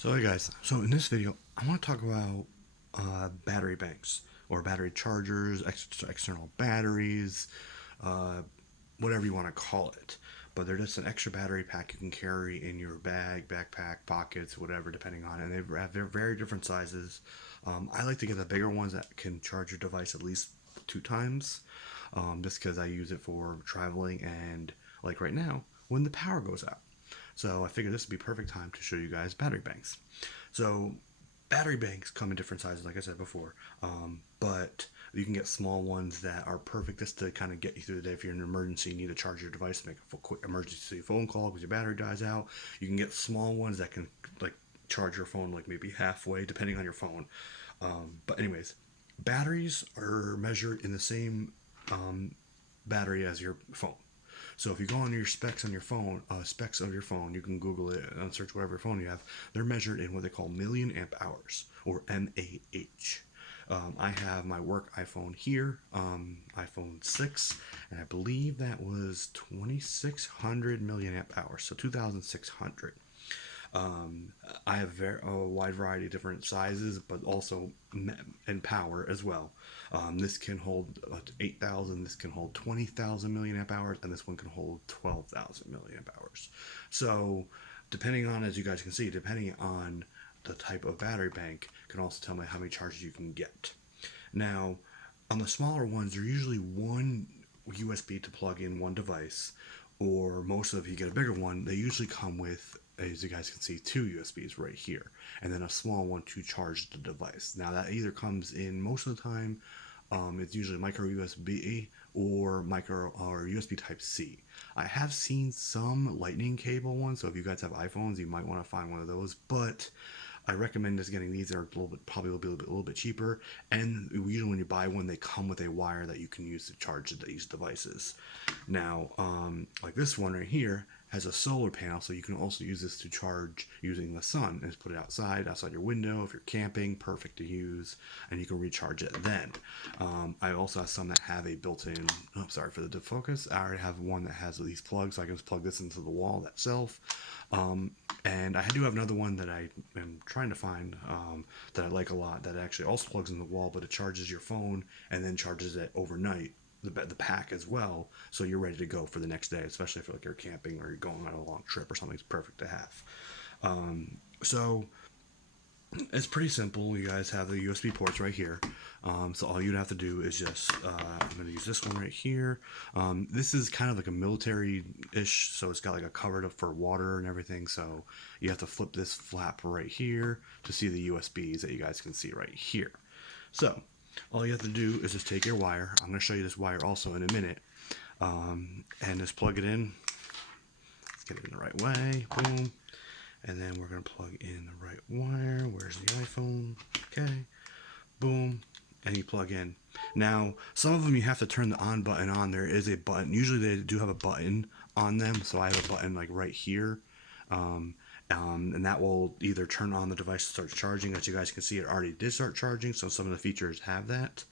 So hey guys, so in this video I want to talk about battery banks or battery chargers, external batteries, uh, whatever you want to call it. But they're just an extra battery pack you can carry in your bag, backpack, pockets, whatever, depending on it. And they have very different sizes. I like to get the bigger ones that can charge your device at least 2 times, just because I use it for traveling and like right now when the power goes out. So I figured this would be perfect time to show you guys battery banks. So battery banks come in different sizes, like I said before, but you can get small ones that are perfect just to kind of get you through the day. If you're in an emergency, you need to charge your device to make a quick emergency phone call because your battery dies out. You can get small ones that can like charge your phone like maybe halfway, depending on your phone. But anyways, batteries are measured in the same battery as your phone. So if you go on your specs on your phone, specs of your phone, you can Google it and search whatever phone you have. They're measured in what they call million amp hours, or mAh. I have my work iPhone here, iPhone 6, and I believe that was 2600 million amp hours, so 2600. I have a wide variety of different sizes, but also in power as well. This can hold 8,000. This can hold 20,000 milliamp hours, and this one can hold 12,000 milliamp hours. So, depending on, as you guys can see, depending on the type of battery bank, can also tell me how many charges you can get. Now, on the smaller ones, they're usually one USB to plug in one device, or most of, if you get a bigger one, they usually come with, as you guys can see, two USBs right here, and then a small one to charge the device. Now that either comes in most of the time, it's usually micro USB or micro or USB Type C. I have seen some Lightning cable ones, so if you guys have iPhones, you might want to find one of those. But I recommend just getting these. They're a little bit, probably a little bit cheaper, and usually when you buy one, they come with a wire that you can use to charge these devices. Now, like this one right here has a solar panel, so you can also use this to charge using the sun. And just put it outside your window. If you're camping, perfect to use, and you can recharge it then. I also have some that have a built-in. Oh, sorry for the defocus. I already have one that has these plugs, so I can just plug this into the wall itself. And I do have another one that I am trying to find that I like a lot that actually also plugs in the wall, but it charges your phone and then charges it overnight, the pack as well, so you're ready to go for the next day, especially if like you're camping or you're going on a long trip or something. It's perfect to have. So it's pretty simple. You guys have the USB ports right here. So all you'd have to do is just, I'm going to use this one right here. This is kind of like a military-ish, so it's got like a cover for water and everything. So you have to flip this flap right here to see the USBs that you guys can see right here. So all you have to do is just take your wire. I'm going to show you this wire also in a minute. And just plug it in. Let's get it in the right way. Boom. And then we're going to plug in the right wire. Where's the iPhone? Okay. Boom. And you plug in. Now, some of them you have to turn the on button on. There is a button. Usually they do have a button on them. So I have a button like right here. And that will either turn on the device to start charging. As you guys can see, it already did start charging. So some of the features have that.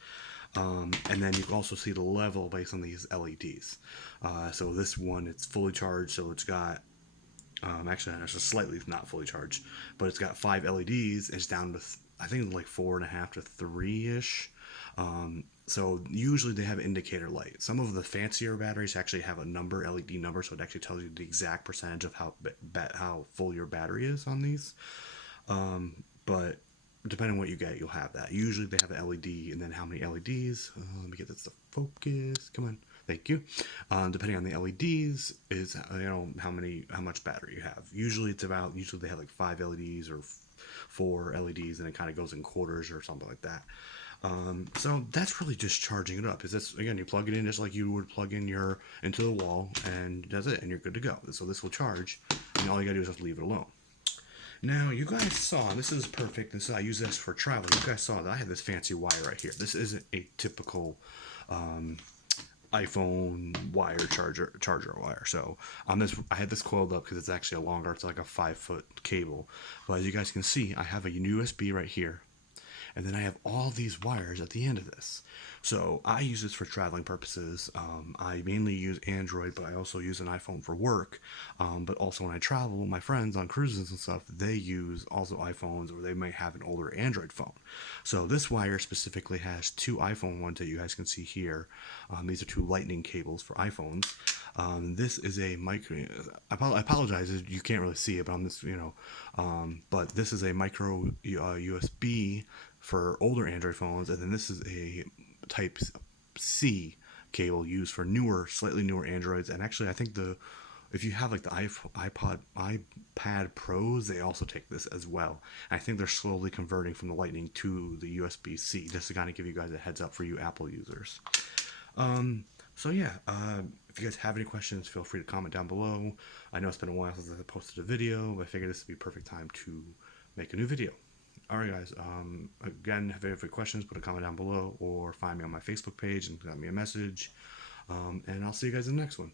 And then you can also see the level based on these LEDs. So this one, it's fully charged. So it's got actually, it's just slightly not fully charged, but it's got 5 LEDs. It's down to, I think, like 4.5 to 3-ish. So usually they have an indicator light. Some of the fancier batteries actually have a number, LED number, so it actually tells you the exact percentage of how full your battery is on these. But depending on what you get, you'll have that. Usually they have an LED, and then how many LEDs. Let me get this to focus. Come on. Thank you. Depending on the LEDs is how much battery you have. Usually they have like 5 LEDs or 4 LEDs, and it kind of goes in quarters or something like that. So that's really just charging it up. Is this, again, you plug it in just like you would plug in into the wall, and that's it, and you're good to go. So this will charge, and all you gotta do is just leave it alone. Now, you guys saw, this is perfect. I use this for travel. You guys saw that I have this fancy wire right here. This isn't a typical iPhone wire charger wire. So on this, I had this coiled up because it's actually a longer. It's like a 5-foot cable. But as you guys can see, I have a USB right here, and then I have all these wires at the end of this. So I use this for traveling purposes. I mainly use Android, but I also use an iPhone for work. But also when I travel, my friends on cruises and stuff, they use also iPhones, or they might have an older Android phone. So this wire specifically has two iPhone ones that you guys can see here. These are two lightning cables for iPhones. This is a micro. I apologize, you can't really see it, but on this, but this is a micro USB for older Android phones, and then this is a Type C cable used for slightly newer Androids. And actually, I think if you have like the iPad Pros, they also take this as well. And I think they're slowly converting from the Lightning to the USB-C, just to kind of give you guys a heads up for you Apple users. So yeah, if you guys have any questions, feel free to comment down below. I know it's been a while since I posted a video, but I figured this would be a perfect time to make a new video. Alright guys, again, if you have any questions, put a comment down below, or find me on my Facebook page and send me a message. And I'll see you guys in the next one.